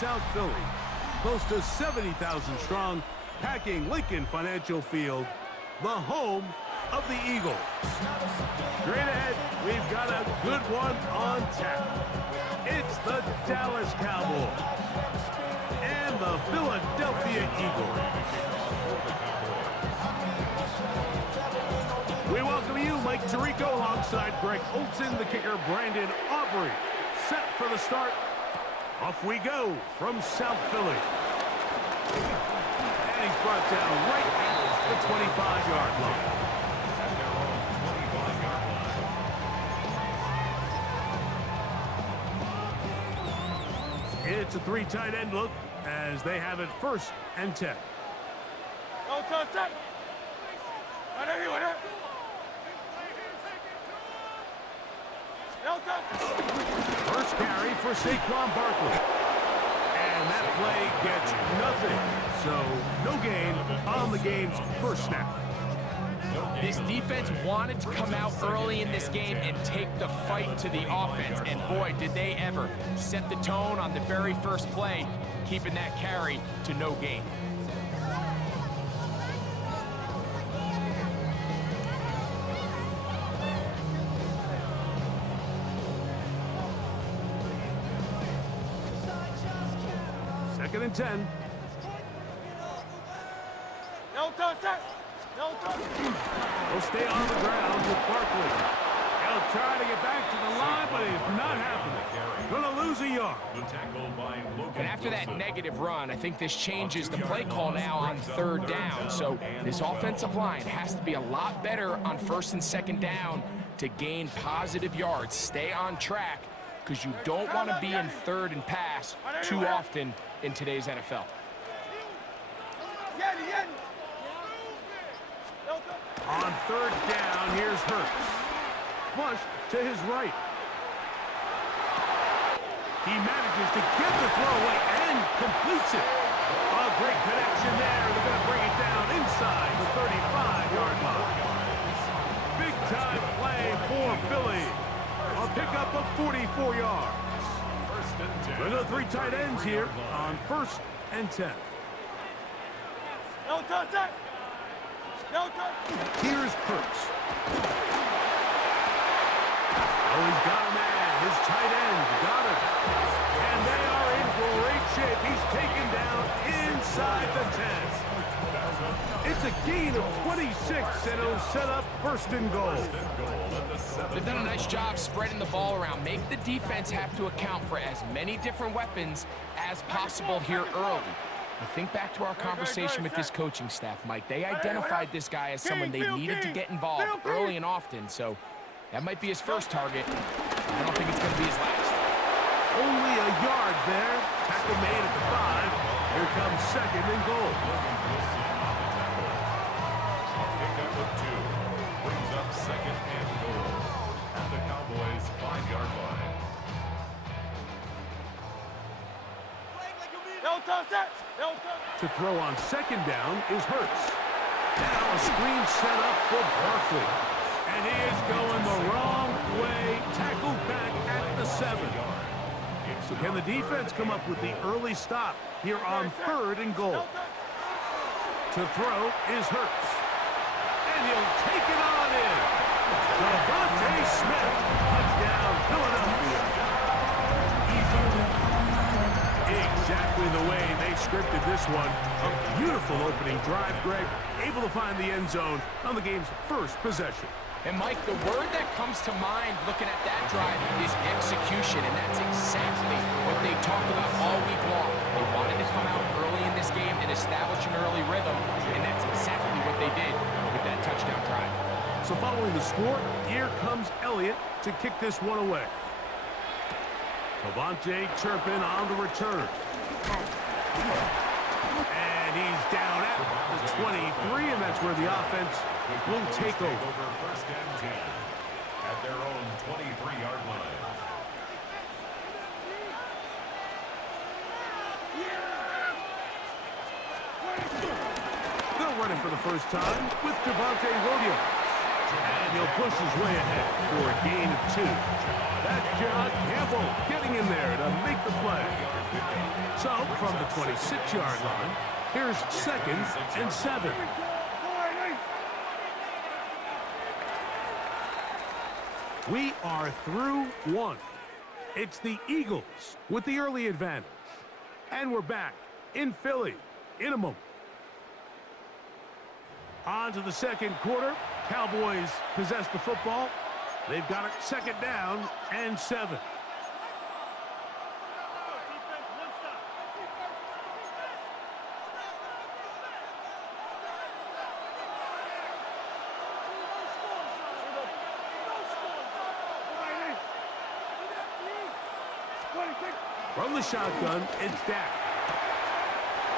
South Philly, close to 70,000 strong, packing Lincoln Financial Field, the home of the Eagles. Straight ahead, we've got a good one on tap. It's the Dallas Cowboys and the Philadelphia Eagles. We welcome you, Mike Tirico, alongside Greg Olson, the kicker, Brandon Aubrey. Set for the start. Off we go from South Philly. And he's brought down right at the 25-yard line. It's a three tight end look as they have it 1st and 10. First carry for Saquon Barkley. And that play gets nothing. So no gain on the game's first snap. This defense wanted to come out early in this game and take the fight to the offense. And boy, did they ever set the tone on the very first play, keeping that carry to no gain. Second and 10. He'll stay on the ground with Barkley. He'll try to get back to the line, but it's not happening. Gonna lose a yard. And after that negative run, I think this changes the play call now on 3rd down. So this offensive line has to be a lot better on 1st and 2nd down to gain positive yards. Stay on track, because you don't want to be in 3rd and pass too often in today's NFL. On 3rd down, here's Hurts. Flushed to his right. He manages to get the throw away and completes it. A great connection there. They're going to bring it down inside the 35-yard line. Big-time play for Philly. A pickup of 44 yards. Another 3 tight ends here on 1st and 10. Here's Hurts. Oh, he's got a man. His tight end got him. And they are in great shape. He's taken down inside the 10. It's a gain of 26, and it'll set up 1st and goal. They've done a nice job spreading the ball around. Make the defense have to account for as many different weapons as possible here early. But think back to our conversation with this coaching staff, Mike. They identified this guy as someone they needed to get involved early and often, so that might be his first target. I don't think it's going to be his last. Only a yard there. Tackle made at the 5. Here comes 2nd and goal. Pickup of 2 brings up 2nd and goal at the Cowboys' 5-yard line. To throw on 2nd down is Hurts. Now a screen set up for Barkley. And he is going the wrong way. Tackled back at the 7. So can the defense come up with the early stop here on 3rd and goal? To throw is Hurts. And he'll take it on in. Devontae Smith. Touchdown, Philadelphia. Exactly the way they scripted this one. A beautiful opening drive, Greg. Able to find the end zone on the game's first possession. And, Mike, the word that comes to mind looking at that drive is execution, and that's exactly what they talked about all week long. They wanted to come out early in this game and establish an early rhythm, and that's exactly what they did with that touchdown drive. So following the score, here comes Elliott to kick this one away. Devontae Turpin on the return. And he's down at the 23, and that's where the offense will take over. 1st and 10 at their own 23-yard line. They'll run it for the first time with Javonte Williams. And he'll push his way ahead for a gain of 2. That's John Campbell getting in there to make the play. So, from the 26-yard line, here's 2nd and 7. We are through 1. It's the Eagles with the early advantage. And we're back in Philly in a moment. On to the second quarter. Cowboys possess the football. They've got it 2nd down and 7. From the shotgun, it's Dak.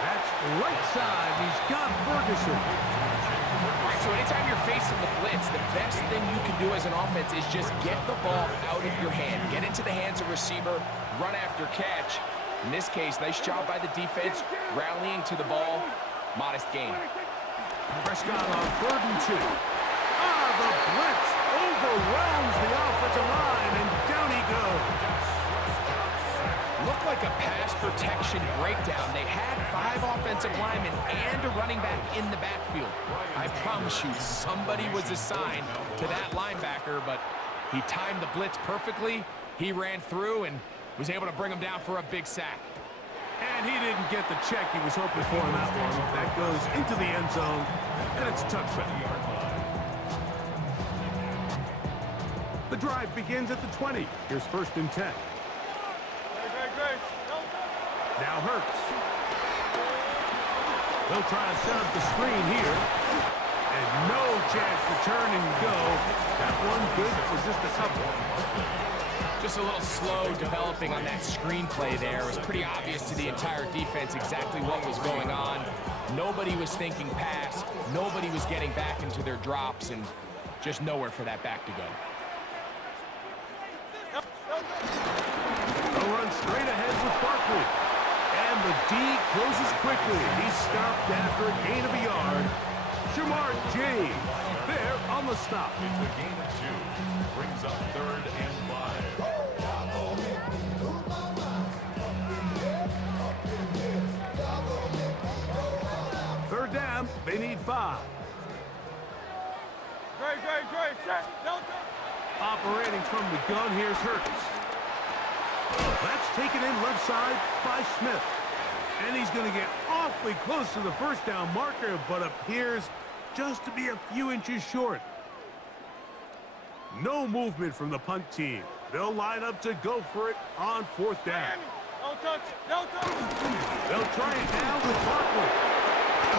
That's right side. He's got Ferguson. All right, so anytime you're facing the blitz, the best thing you can do as an offense is just get the ball out of your hand. Get into the hands of receiver, run after catch. In this case, nice job by the defense, rallying to the ball. Modest gain. Prescott on 3rd and 2. The blitz overwhelms the offensive line, and down he goes. Looked like a pass protection breakdown. They had 5 offensive linemen and a running back in the backfield. I promise you, somebody was assigned to that linebacker, but he timed the blitz perfectly. He ran through and was able to bring him down for a big sack. And he didn't get the check he was hoping for in that one. That goes into the end zone, and it's a touchback. The drive begins at the 20. Here's 1st and 10. Now Hurts. They'll try to set up the screen here. And no chance to turn and go. That one good for just a couple. Just a little slow developing on that screenplay there. It was pretty obvious to the entire defense exactly what was going on. Nobody was thinking pass. Nobody was getting back into their drops, and just nowhere for that back to go. They'll run straight ahead with Barkley. And the D closes quickly. He's stopped after a gain of a yard. Shamar J. there on the stop. It's a gain of 2. Brings up 3rd and 5. 3rd down. They need 5. Great. Operating from the gun, here's Hurts. That's taken in left side by Smith. And he's going to get awfully close to the 1st down marker, but appears just to be a few inches short. No movement from the punt team. They'll line up to go for it on 4th down. No touch. They'll try it now with Barkley.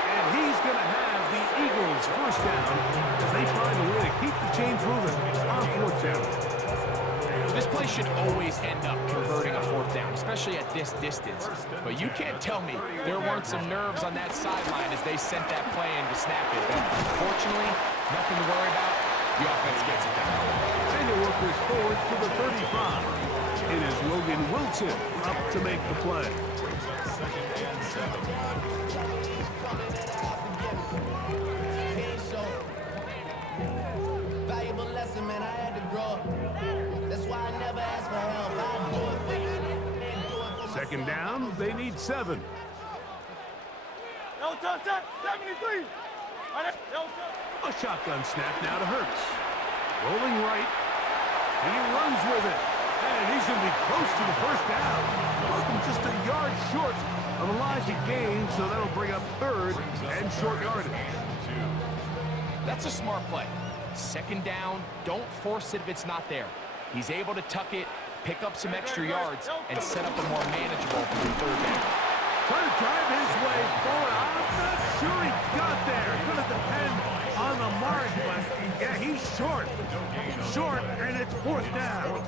And he's going to have the Eagles 1st down as they find a way to keep the chains moving on 4th down. This play should always end up converting a 4th down, especially at this distance. But you can't tell me there weren't some nerves on that sideline as they sent that play in to snap it. But fortunately, nothing to worry about. The offense gets it done. And the workers forward to the 35. It is Logan Wilson up to make the play. Brings up 2nd and 7. Valuable lesson, man. I had to grow up. That's why I never ask for help. I do it for you. 2nd down, they need 7. No touch. 73. A shotgun snap now to Hurts. Rolling right. He runs with it. And he's going to be close to the 1st down. Looking just a yard short of a line to gain, so that'll bring up 3rd and short yardage. That's a smart play. 2nd down, don't force it if it's not there. He's able to tuck it, pick up some extra yards, and set up a more manageable 3rd down. Trying to drive his way forward. I'm not sure he got there. Going to depend on the mark, but yeah, he's short. Short, and it's 4th down.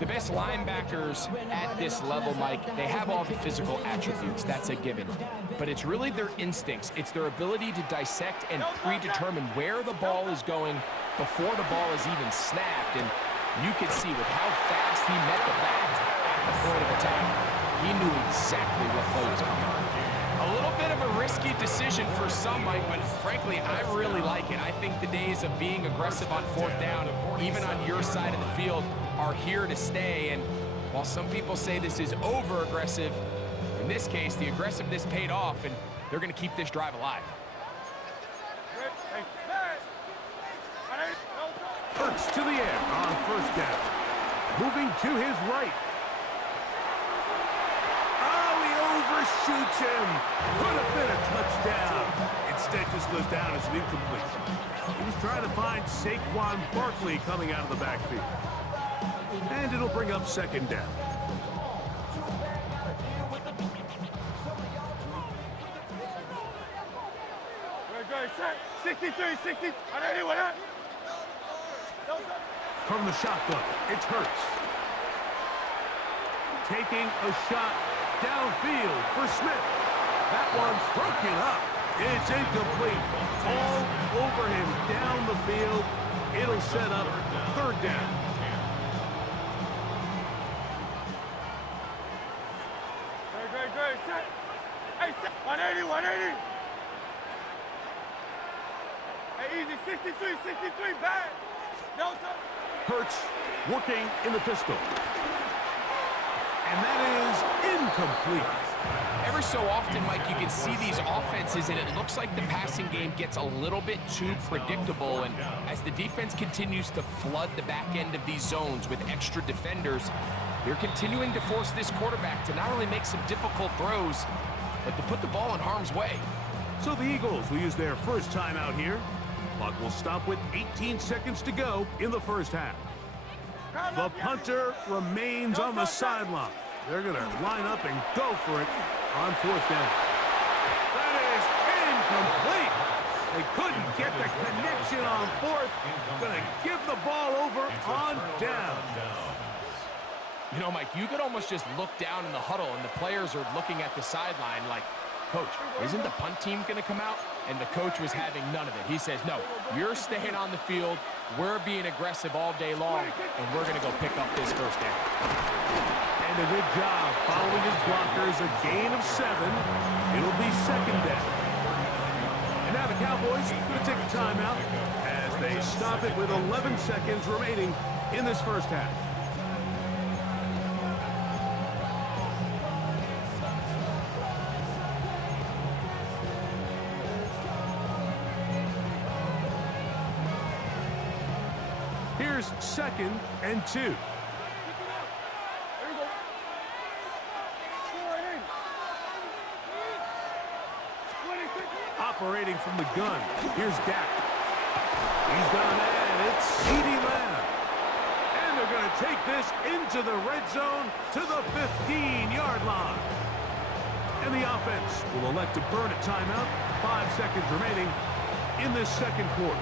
The best linebackers at this level, Mike, they have all the physical attributes. That's a given. But it's really their instincts. It's their ability to dissect and predetermine where the ball is going before the ball is even snapped. And you could see with how fast he met the bat at the point of attack, he knew exactly what play was coming. A little bit of a risky decision for some, Mike, but frankly, I really like it. I think the days of being aggressive on fourth down, even on your side of the field, are here to stay. And while some people say this is over-aggressive, in this case, the aggressiveness paid off, and they're going to keep this drive alive. Hurts to the air on first down. Moving to his right. Oh, he overshoots him. Could have been a touchdown. Instead, just goes down as an incompletion. He was trying to find Saquon Barkley coming out of the backfield. And it'll bring up second down. Great, set. 63, 60. From the shotgun, it's Hurts. Taking a shot downfield for Smith. That one's broken up. It's incomplete. All over him down the field. It'll set up third down. Great, set. Hey, set. 180. Hey, easy, 63, bad. No touch. Hurts working in the pistol. And that is incomplete. Every so often, Mike, you can see these offenses, and it looks like the passing game gets a little bit too predictable. And as the defense continues to flood the back end of these zones with extra defenders, they're continuing to force this quarterback to not only make some difficult throws, but to put the ball in harm's way. So the Eagles will use their first timeout here. Clock will stop with 18 seconds to go in the first half. The punter remains on the sideline. They're going to line up and go for it on fourth down. That is incomplete. They couldn't get the connection on fourth. Going to give the ball over on down. You know, Mike, you could almost just look down in the huddle, and the players are looking at the sideline like, Coach, isn't the punt team going to come out? And the coach was having none of it. He says, no, you're staying on the field. We're being aggressive all day long, and we're going to go pick up this first down. And a good job following his blockers, a gain of 7. It'll be second down. And now the Cowboys going to take a timeout as they stop it with 11 seconds remaining in this first half. Here's 2nd and 2. Operating from the gun. Here's Dak. He's got a man. It's CeeDee Lamb. And they're going to take this into the red zone to the 15-yard line. And the offense will elect to burn a timeout. 5 seconds remaining in this second quarter.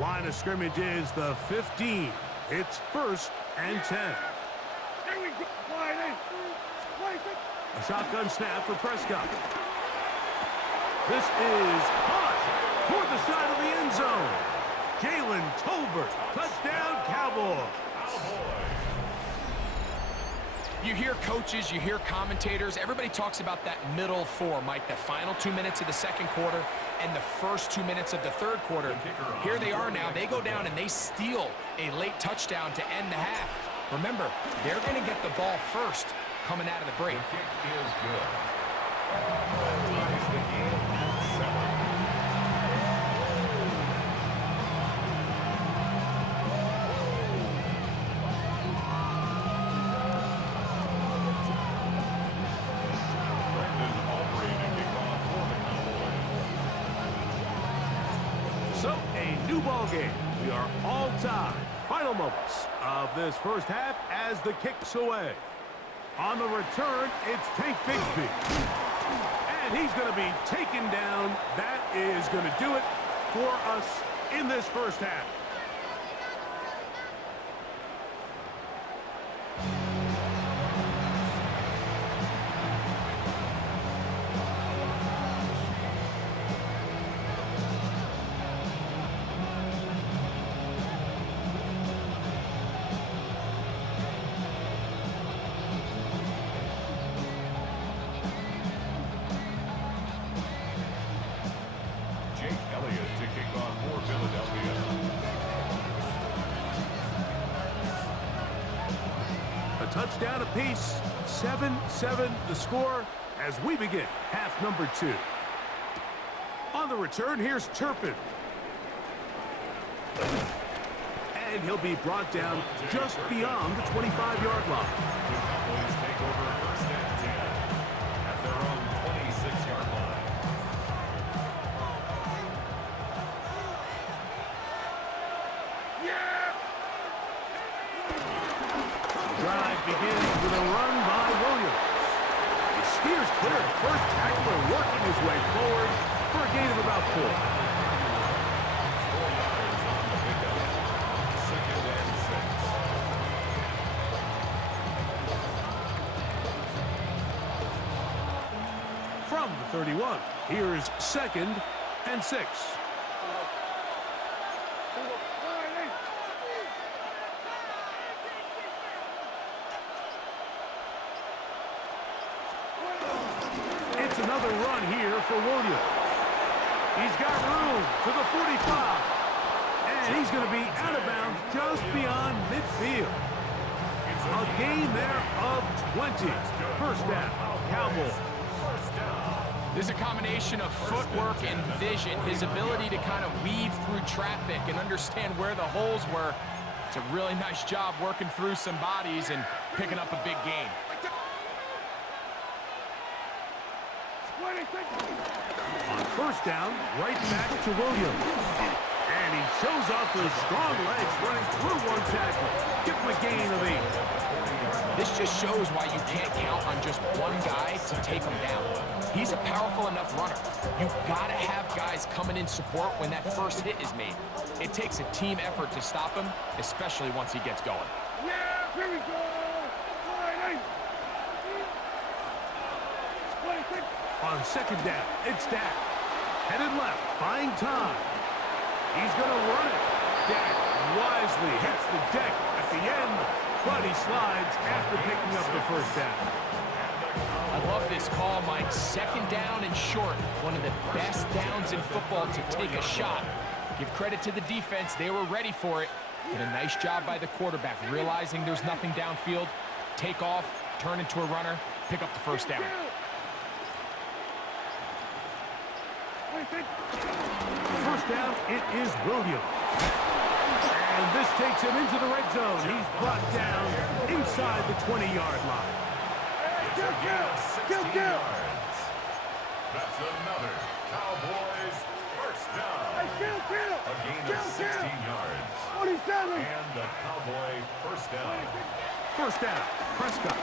Line of scrimmage is the 15. It's 1st and 10. Here we go. A shotgun snap for Prescott. This is caught toward the side of the end zone. Jalen Tolbert, touchdown Cowboys. You hear coaches, you hear commentators, everybody talks about that middle four, Mike, the final 2 minutes of the second quarter and the first 2 minutes of the third quarter. Here they are now. They go down and they steal a late touchdown to end the half. Remember, they're going to get the ball first coming out of the break. The kick is good. That ties the game at 7. So, a new ball game. We are all tied. Final moments of this first half as the kick's away. On the return, it's Tank Bigsby. And he's going to be taken down. That is going to do it for us in this first half. To kick off for Philadelphia. A touchdown apiece, 7-7 the score as we begin half number 2. On the return, here's Turpin. And he'll be brought down just beyond the 25-yard line. The Cowboys take over first and 10 at their own 26-yard line. Drive begins with a run by Williams. He steers clear. First tackler working his way forward for a gain of about 4. 4 yards on the pickup. Second and 6. From the 31, here's second and 6. It's another run here for Williams. He's got room to the 45. And he's going to be out of bounds just beyond midfield. A gain there of 20. First down, Cowboys. There's a combination of footwork and vision, his ability to kind of weave through traffic and understand where the holes were. It's a really nice job working through some bodies and picking up a big gain. On first down, right back to Williams. And he shows off those strong legs running through one tackle. Give him a gain of 8. This just shows why you can't count on just one guy to take him down. He's a powerful enough runner. You've got to have guys coming in support when that first hit is made. It takes a team effort to stop him, especially once he gets going. Yeah, here we go. On second down, it's Dak. Headed left, buying time. He's going to run it. Dak wisely hits the deck at the end, but he slides after picking up the first down. I love this call, Mike. Second down and short. One of the best downs in football to take a shot. Give credit to the defense. They were ready for it. Did a nice job by the quarterback, realizing there's nothing downfield. Take off, turn into a runner, pick up the first down. First down, it is Williams. And this takes him into the red zone. He's brought down inside the 20-yard line. It's a gain of 16 yards. That's another Cowboys first down. A gain of 16 yards. 47. And the Cowboy first down. First down, Prescott.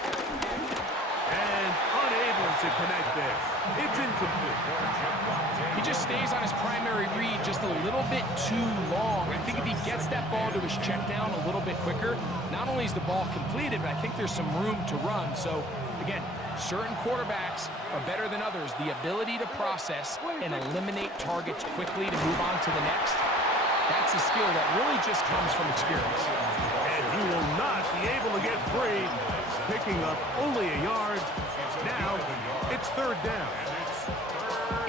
And unable to connect there. It's incomplete. He just stays on his primary read just a little bit too long. I think if he gets that ball to his check down a little bit quicker, not only is the ball completed, but I think there's some room to run. So, again, certain quarterbacks are better than others. The ability to process and eliminate targets quickly to move on to the next, that's a skill that really just comes from experience. And he will not be able to get free, picking up only a yard. Now, it's third down.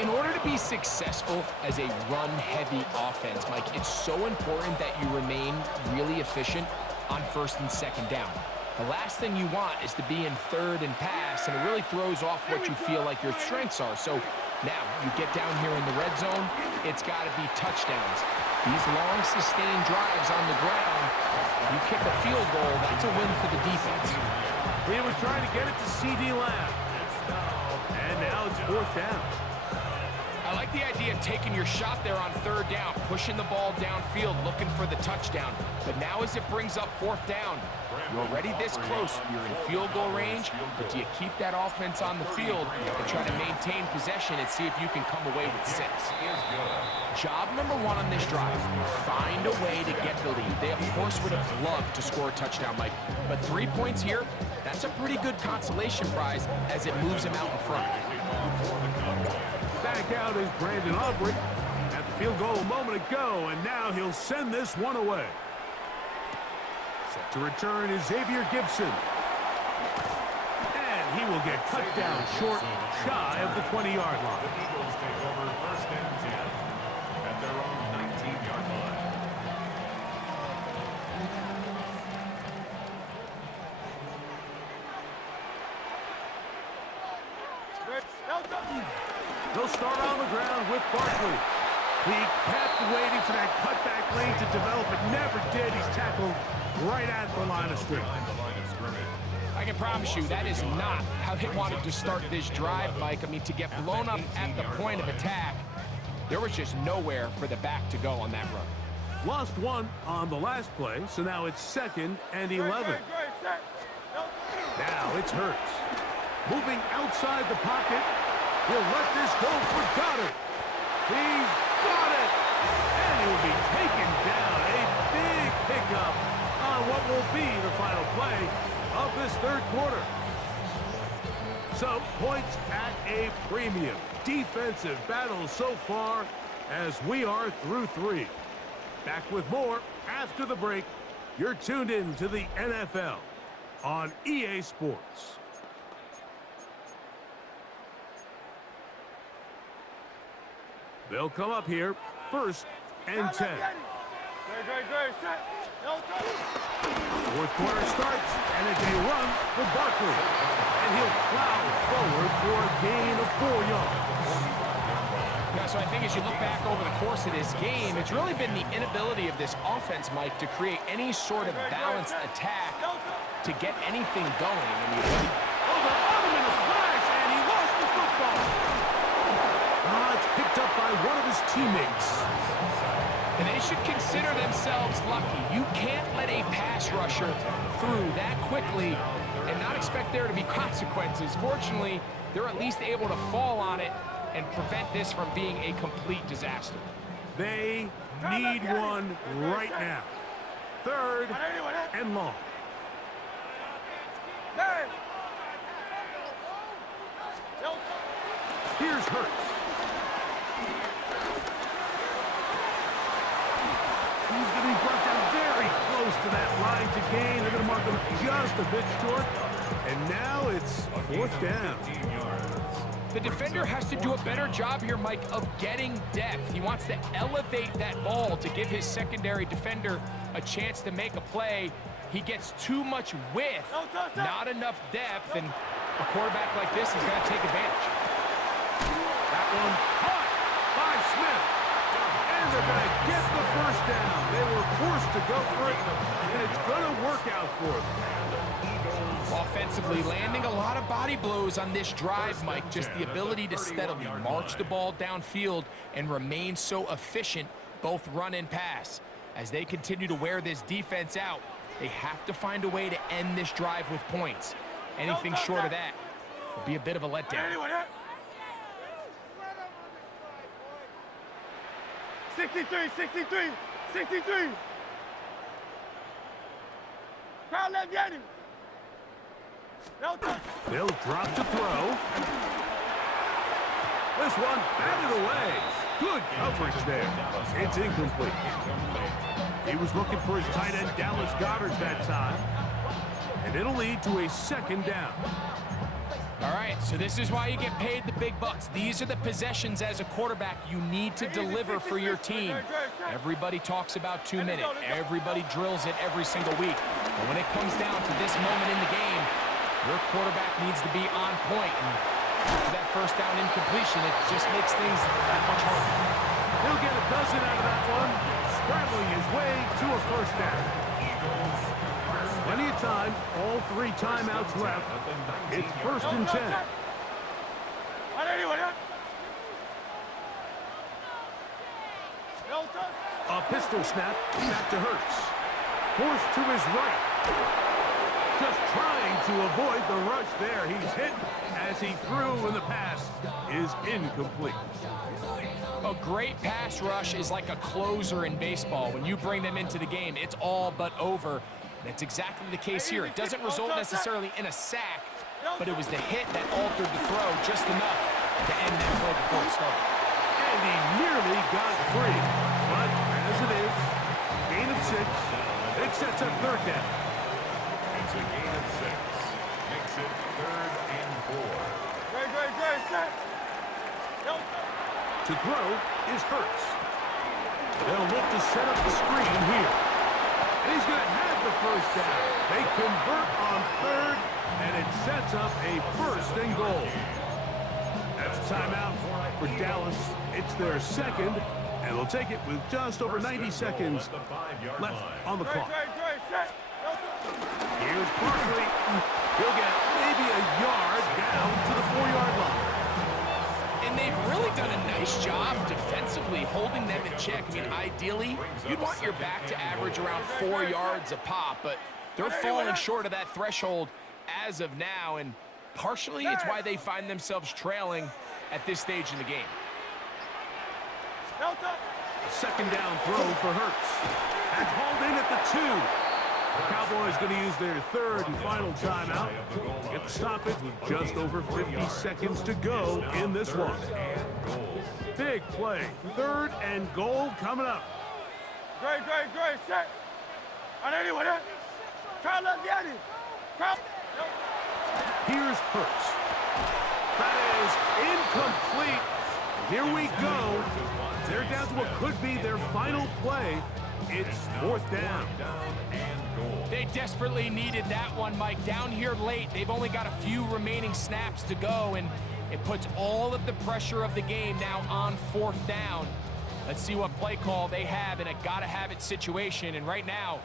In order to be successful as a run-heavy offense, Mike, it's so important that you remain really efficient on first and second down. The last thing you want is to be in third and pass, and it really throws off what you feel like your strengths are. So now you get down here in the red zone, it's got to be touchdowns. These long, sustained drives on the ground, you kick a field goal, that's a win for the defense. He was trying to get it to C.D. Lamb. And now it's fourth down. I like the idea of taking your shot there on third down, pushing the ball downfield, looking for the touchdown. But now as it brings up fourth down, you're already this close. You're in field goal range, but do you keep that offense on the field and try to maintain possession and see if you can come away with 6? job number one on this drive, find a way to get the lead. They, of course, would have loved to score a touchdown, Mike. But 3 points here, that's a pretty good consolation prize as it moves them out in front. Back out is Brandon Aubrey. At the field goal a moment ago, and now he'll send this one away. Set to return is Xavier Gibson. And he will get cut down short, shy of the 20-yard line. The Eagles take over 1st and 10 at their own 19-yard line. They'll start on the ground with Barkley. He kept waiting for that cutback lane to develop, but never did. He's tackled right at the line of scrimmage. I can promise you that is not how they wanted to start this drive, Mike. I mean, to get blown up at the point of attack, there was just nowhere for the back to go on that run. Lost one on the last play, so now it's 2nd and 11. Now it's Hurts. Moving outside the pocket. He'll let this go for Goddard. He's got it! And he'll be taken down. A big pickup on what will be the final play of this 3rd quarter. So, points at a premium. Defensive battle so far as we are through 3. Back with more after the break. You're tuned in to the NFL on EA Sports. They'll come up here, 1st and 10. Fourth quarter starts, and it's a run for Barkley. And he'll plow forward for a gain of 4 yards. Yeah, so I think as you look back over the course of this game, it's really been the inability of this offense, Mike, to create any sort of balanced attack to get anything going. And you over on him in a flash, and he lost the football. It's picked up by one of his teammates. And they should consider themselves lucky. You can't let a pass rusher through that quickly and not expect there to be consequences. Fortunately, they're at least able to fall on it and prevent this from being a complete disaster. They need one right now. 3rd and long. Here's Hurts. He's getting brought down very close to that line to gain. They're going to mark him just a bit short. And now it's 4th down. The defender has to do a better job here, Mike, of getting depth. He wants to elevate that ball to give his secondary defender a chance to make a play. He gets too much width, not enough depth, and a quarterback like this is going to take advantage. That one caught by Smith. And they're going to get the 1st down. They were forced to go for it, and it's going to work out for them. Offensively, landing a lot of body blows on this drive, Mike. Just the ability to steadily march the ball downfield and remain so efficient, both run and pass. As they continue to wear this defense out, they have to find a way to end this drive with points. Anything short of that will be a bit of a letdown. 63. Crowd left, get him. They'll drop to throw. This one batted away. Good coverage there. It's incomplete. He was looking for his tight end, Dallas Goedert, that time. And it'll lead to a 2nd down. All right, so this is why you get paid the big bucks. These are the possessions as a quarterback you need to deliver for your team. Everybody talks about 2 minutes. Everybody drills it every single week. But when it comes down to this moment in the game, your quarterback needs to be on point. And after that 1st down incompletion, it just makes things that much harder. He'll get a dozen out of that one, scrambling his way to a 1st down. Plenty of time, all 3 timeouts left. It's 1st and 10. A pistol snap back to Hurts. Forced to his right. Just trying to avoid the rush there. He's hit as he threw, and the pass is incomplete. A great pass rush is like a closer in baseball. When you bring them into the game, it's all but over. That's exactly the case here. It doesn't result necessarily in a sack, but it was the hit that altered the throw just enough to end that play before it started. And he nearly got free. But as it is, gain of 6, it sets up third down. It's a gain of 6. Makes it 3rd and 4. Great, set. To throw is Hurts. They'll look to set up the screen here. And he's going to have the first down. They convert on 3rd, and it sets up a 1st and goal. That's a timeout for Dallas. It's their 2nd, and they'll take it with just over 90 seconds left on the clock. Here's Barkley. He'll get maybe a yard down to the 4-yard line. And they've really done a nice job defensively holding them in check. I mean, ideally, you'd want your back to average around 4 yards a pop, but they're falling short of that threshold as of now, and partially it's why they find themselves trailing at this stage in the game. Second down throw for Hurts. That's hauled in at the 2. Cowboys going to use their 3rd and final timeout. Get the stoppage with just over 50 seconds to go in this one. Big play. 3rd and goal coming up. Great, set. On anyone, Carl Gianni. Here's Hurts. That is incomplete. Here we go. They're down to what could be their final play. It's 4th down. They desperately needed that one, Mike. Down here late, they've only got a few remaining snaps to go, and it puts all of the pressure of the game now on 4th down. Let's see what play call they have in a gotta-have-it situation, and right now,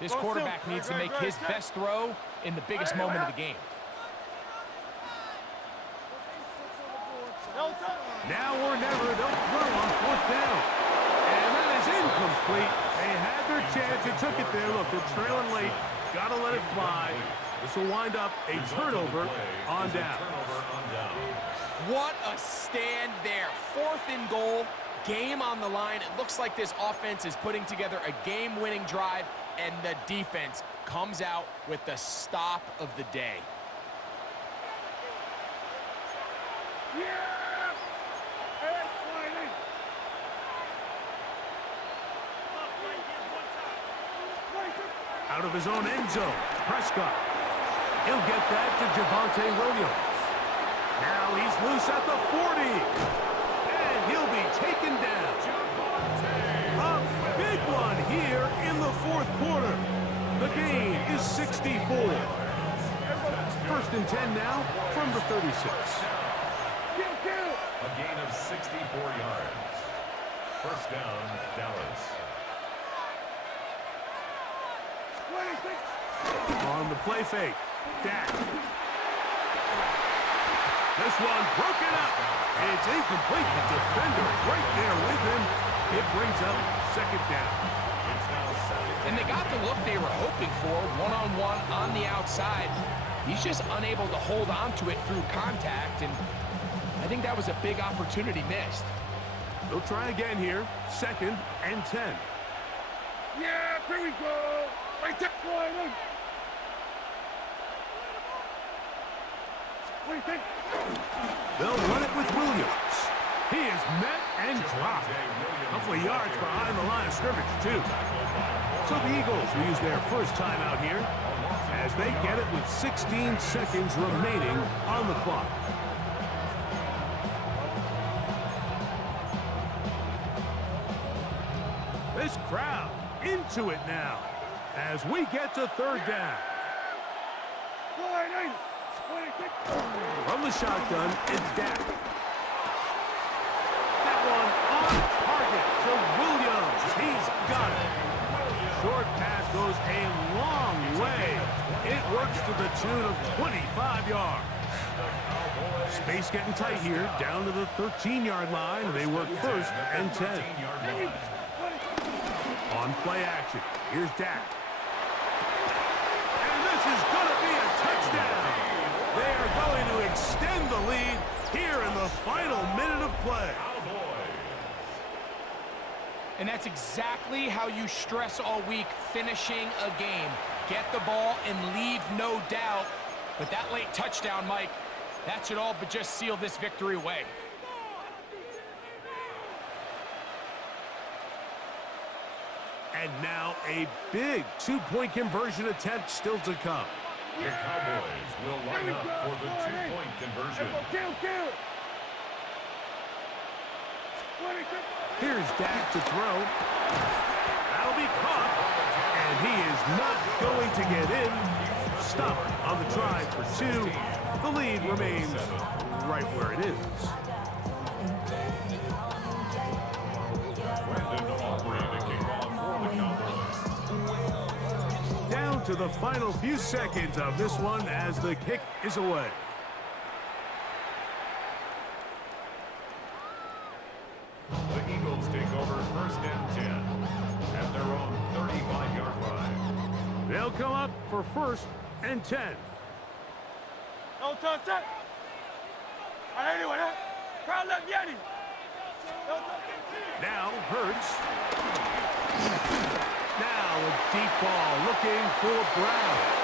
this quarterback needs to make his best throw in the biggest moment of the game. Now or never, they'll throw on 4th down. And that is incomplete. They had their chance. They took it there. Look, they're trailing late. Got to let it fly. This will wind up a turnover on down. What a stand there. 4th and goal, game on the line. It looks like this offense is putting together a game-winning drive, and the defense comes out with the stop of the day. Out of his own end zone, Prescott. He'll get that to Javonte Williams. Now he's loose at the 40. And he'll be taken down. A big one here in the 4th quarter. The gain is 64. 1st and 10 now from the 36. A gain of 64 yards. 1st down, Dallas. On the play fake, Dak. This one broken up. It's incomplete. The defender right there with him. It brings up 2nd down. And they got the look they were hoping for, one-on-one on the outside. He's just unable to hold on to it through contact, and I think that was a big opportunity missed. They'll try again here. 2nd and 10. Yeah, here we go. Right there, boy. They'll run it with Williams. He is met and dropped. A couple of yards behind the line of scrimmage, too. So the Eagles will use their first timeout here as they get it with 16 seconds remaining on the clock. This crowd into it now as we get to 3rd down. From the shotgun, it's Dak. That one on target to Williams. He's got it. Short pass goes a long way. It works to the tune of 25 yards. Space getting tight here, down to the 13-yard line. They work 1st and 10. On play action, here's Dak. And this is going to be touchdown. They are going to extend the lead here in the final minute of play. And that's exactly how you stress all week, finishing a game. Get the ball and leave no doubt. But that late touchdown, Mike, that should all but just seal this victory away. And now a big two-point conversion attempt still to come. The Cowboys will line up for the two-point conversion. Here's Dak to throw. That'll be caught. And he is not going to get in. Stop on the try for 2. The lead remains right where it is. Down to the final few seconds of this one as the kick is away. The Eagles take over 1st and 10 at their own 35-yard line. They'll come up for 1st and 10. No touch set. Anyway, crowd left Yeti. Now Hurts. Now a deep ball looking for Brown.